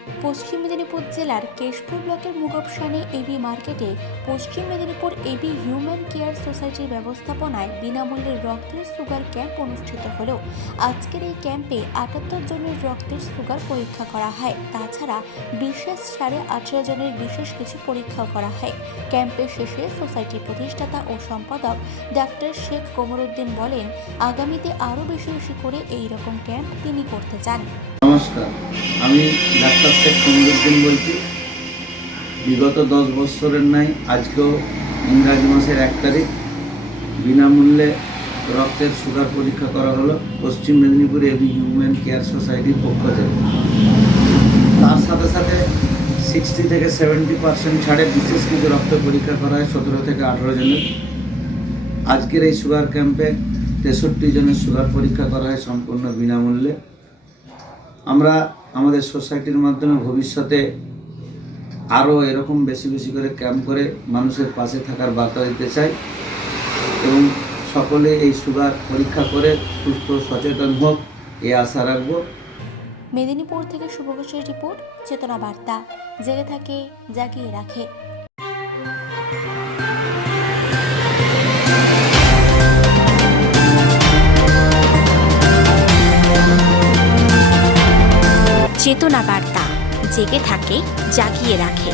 পশ্চিম মেদিনীপুর জেলার কেশপুর ব্লকের মুগবসানে এবি মার্কেটে পশ্চিম মেদিনীপুর এবি হিউম্যান কেয়ার সোসাইটির ব্যবস্থাপনায় বিনামূল্যে রক্তের সুগার ক্যাম্প অনুষ্ঠিত হলো। আজকের এই ক্যাম্পে 78 জনের রক্তের সুগার পরীক্ষা করা হয়। তাছাড়া বিশেষ সাড়ে 18 জনের বিশেষ কিছু পরীক্ষাও করা হয়। ক্যাম্পের শেষে সোসাইটির প্রতিষ্ঠাতা ও সম্পাদক ডাক্তার শেখ কোমরউদ্দিন বলেন, আগামীতে আরও বেশি বেশি করে এই রকম ক্যাম্প তিনি করতে চান। নমস্কার, আমি ডাক্তার শেখ কোমরউদ্দিন বলছি। বিগত 10 বছরের ন্যায় আজকেও ইংরাজি মাসের 1 তারিখ বিনামূল্যে রক্তের সুগার পরীক্ষা করা হলো পশ্চিম মেদিনীপুর এবি হিউম্যান কেয়ার সোসাইটির পক্ষ থেকে। তার সাথে সাথে 60 থেকে 70% ছাড়ে বিশেষ কিছু রক্ত পরীক্ষা করা হয় 17 থেকে 18 জনের। আজকের এই সুগার ক্যাম্পে 63 জনের সুগার পরীক্ষা করা হয় সম্পূর্ণ বিনামূল্যে। আমরা আমাদের সোসাইটির মাধ্যমে ভবিষ্যতে আরও এরকম বেশি বেশি করে ক্যাম্প করে মানুষের পাশে থাকার বার্তা দিতে চাই এবং সকলে এই সুগার পরীক্ষা করে সুস্থ সচেতন হোক এই আশা রাখবো। মেদিনীপুর থেকে শুভ ঘোষের রিপোর্ট, চেতনা বার্তা। জেগে থাকে, জাগিয়ে রাখে। চেতনা বার্তা, জেগে থাকে, জাগিয়ে রাখে।